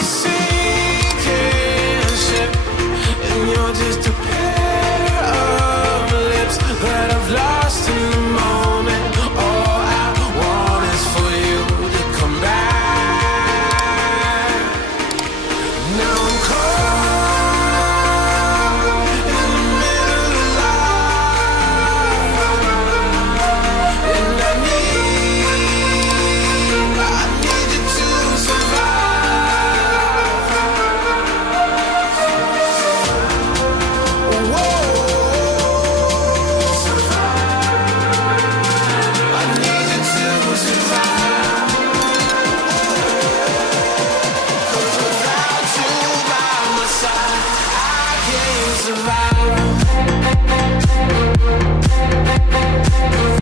a sinking ship, and you're just a pair of lips that I've lost in the moment. All I want is for you to come back. Now I'm caught in the middle of life, and I need you to survive. Whoa, I need you to survive. 'Cause without you by my side, I can't survive.